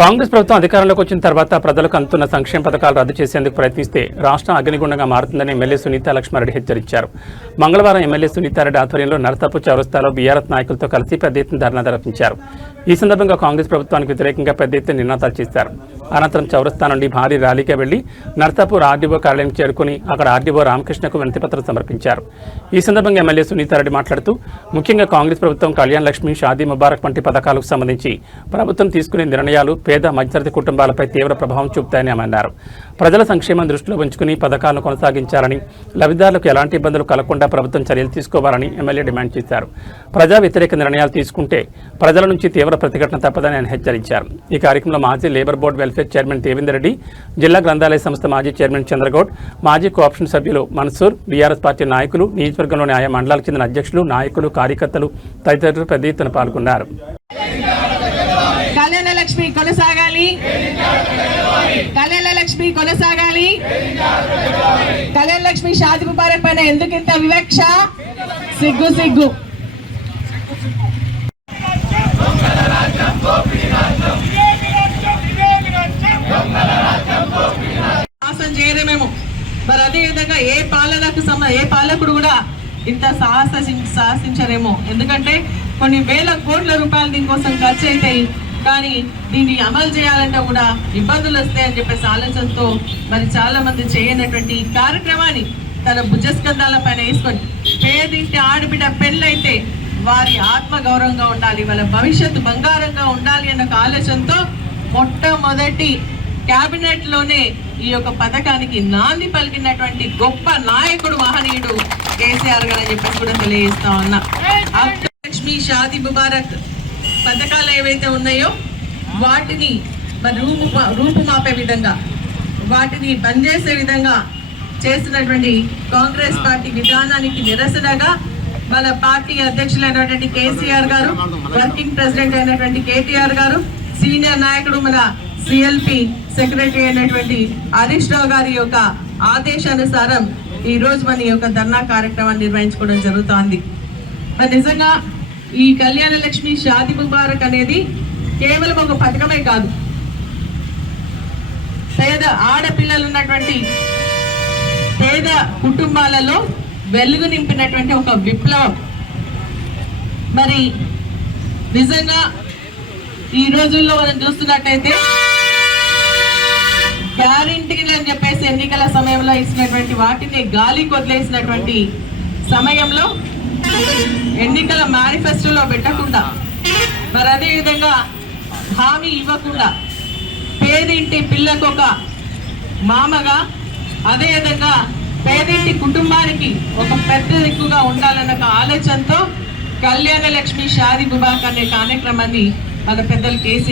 కాంగ్రెస్ ప్రభుత్వం అధికారంలోకి వచ్చిన తర్వాత ప్రజలకు అందుతున్న సంక్షేమ పథకాలు రద్దు చేసేందుకు ప్రయత్నిస్తే రాష్ట్రం అగ్నిగుండంగా మారుతుందని ఎమ్మెల్యే సునీతా లక్ష్మారెడ్డి హెచ్చరించారు. మంగళవారం ఎమ్మెల్యే సునీతారెడ్డి ఆధ్వర్యంలో నరసాపు చౌరస్తాలో బీఆర్ఎస్ నాయకులతో కలిసి పెద్ద ఎత్తున ధర్నా నిర్వహించారు. ఈ సందర్భంగా కాంగ్రెస్ ప్రభుత్వానికి వ్యతిరేకంగా పెద్ద ఎత్తున నినాదాలు చేశారు. అనంతరం చౌరస్తా నుండి భారీ ర్యాలీగా వెళ్లి నర్సాపూర్ ఆర్డీఓ కార్యాలయం చేరుకుని అక్కడ ఆర్డీఓ రామకృష్ణకు వినతిపత్రం సమర్పించారు. ఈ సందర్భంగా ఎమ్మెల్యే సునీతారెడ్డి మాట్లాడుతూ ముఖ్యంగా కాంగ్రెస్ ప్రభుత్వం కళ్యాణ్ లక్ష్మి, షాదీ ముబారక్ వంటి పథకాలకు సంబంధించి ప్రభుత్వం తీసుకునే నిర్ణయాలు పేద మధ్యతరగతి కుటుంబాలపై తీవ్ర ప్రభావం చూపుతాయని అన్నారు. ప్రజల సంక్షేమం దృష్టిలో ఉంచుకుని పథకాలను కొనసాగించాలని, లబ్ధిదారులకు ఎలాంటి ఇబ్బందులు కలగకుండా ప్రభుత్వం చర్యలు తీసుకోవాలని ఎమ్మెల్యే డిమాండ్ చేశారు. ప్రజా వ్యతిరేక నిర్ణయాలు తీసుకుంటే ప్రజల నుంచి తీవ్ర ప్రతిఘటన తప్పదని ఆయన హెచ్చరించారు. ఈ కార్యక్రమంలో మాజీ labour board welfare chairman Devender Reddy, జిల్లా గ్రంథాలయ సంస్థ మాజీ చైర్మన్ చంద్రగౌడ్, మాజీ కోఆప్షన్ సభ్యులు మన్సూర్, బీఆర్ఎస్ పార్టీ నాయకులు, నియోజకవర్గంలోని ఆయా మండలాలకు చెందిన అధ్యక్షులు, నాయకులు, కార్యకర్తలు తదితరులు పెద్ద ఎత్తున పాల్గొన్నారు. కళ్యాణ లక్ష్మి కొనసాగాలి, కళ్యాణ లక్ష్మి కొనసాగాలి. కళ్యాణ లక్ష్మి, షాదీ ముబారక్ పైన ఎందుకు ఇంత వివక్ష? సిగ్గు సిగ్గు. సాహసం చేయలేమేమో మరి. అదే విధంగా ఏ పాలకుడు కూడా ఇంత సాహసించరేమో. ఎందుకంటే కొన్ని వేల కోట్ల రూపాయలు దీనికోసం ఖర్చు అవుతాయి, కానీ దీన్ని అమలు చేయాలంటే కూడా ఇబ్బందులు వస్తాయని చెప్పేసి ఆలోచనతో మరి చాలా మంది చేయనటువంటి ఈ కార్యక్రమాన్ని తన భుజస్కంధాల పైన వేసుకొని పేదింటి ఆడబిడ్డ పెళ్ళైతే వారి ఆత్మ గౌరవంగా ఉండాలి, వాళ్ళ భవిష్యత్తు బంగారంగా ఉండాలి అన్న ఆలోచనతో మొట్టమొదటి క్యాబినెట్ లోనే ఈ యొక్క పథకానికి నాంది పలికినటువంటి గొప్ప నాయకుడు, మహనీయుడు కేసీఆర్ గారు అని చెప్పేసి కూడా తెలియజేస్తా ఉన్నా. లక్ష్మి, షాదీ ముబారక్ పథకాలు ఏవైతే ఉన్నాయో వాటిని మరి రూపుమాపే విధంగా, వాటిని బంద్ చేసే విధంగా చేస్తున్నటువంటి కాంగ్రెస్ పార్టీ విధానానికి నిరసనగా మన పార్టీ అధ్యక్షులైనటువంటి కేసీఆర్ గారు, వర్కింగ్ ప్రెసిడెంట్ అయినటువంటి కేటీఆర్ గారు, సీనియర్ నాయకుడు మన సిఎల్పి సెక్రటరీ అయినటువంటి హరీష్ రావు గారి యొక్క ఆదేశానుసారం ఈ రోజు మన యొక్క ధర్నా కార్యక్రమాన్ని నిర్వహించుకోవడం జరుగుతోంది. మరి నిజంగా ఈ కళ్యాణ లక్ష్మి, షాదీ ముబారక్ అనేది కేవలం ఒక పథకమే కాదు, పేద ఆడపిల్లలు ఉన్నటువంటి పేద కుటుంబాలలో వెలుగు నింపినటువంటి ఒక విప్లవం. మరి నిజంగా ఈ రోజుల్లో మనం చూస్తున్నట్టయితే గ్యారెంటీలు అని చెప్పేసి ఎన్నికల సమయంలో ఇచ్చినటువంటి వాటిని గాలి కొదిలేసినటువంటి సమయంలో ఎన్నికల మేనిఫెస్టోలో పెట్టకుండా, మరి అదేవిధంగా హామీ ఇవ్వకుండా పేదింటి పిల్లకు ఒక మామగా, అదేవిధంగా పేదింటి కుటుంబానికి ఒక పెద్ద దిక్కుగా ఉండాలన్న ఆలోచనతో కళ్యాణ లక్ష్మి, షాదీ ముబారక్ అనే కార్యక్రమాన్ని మన పెద్దలు కేసీ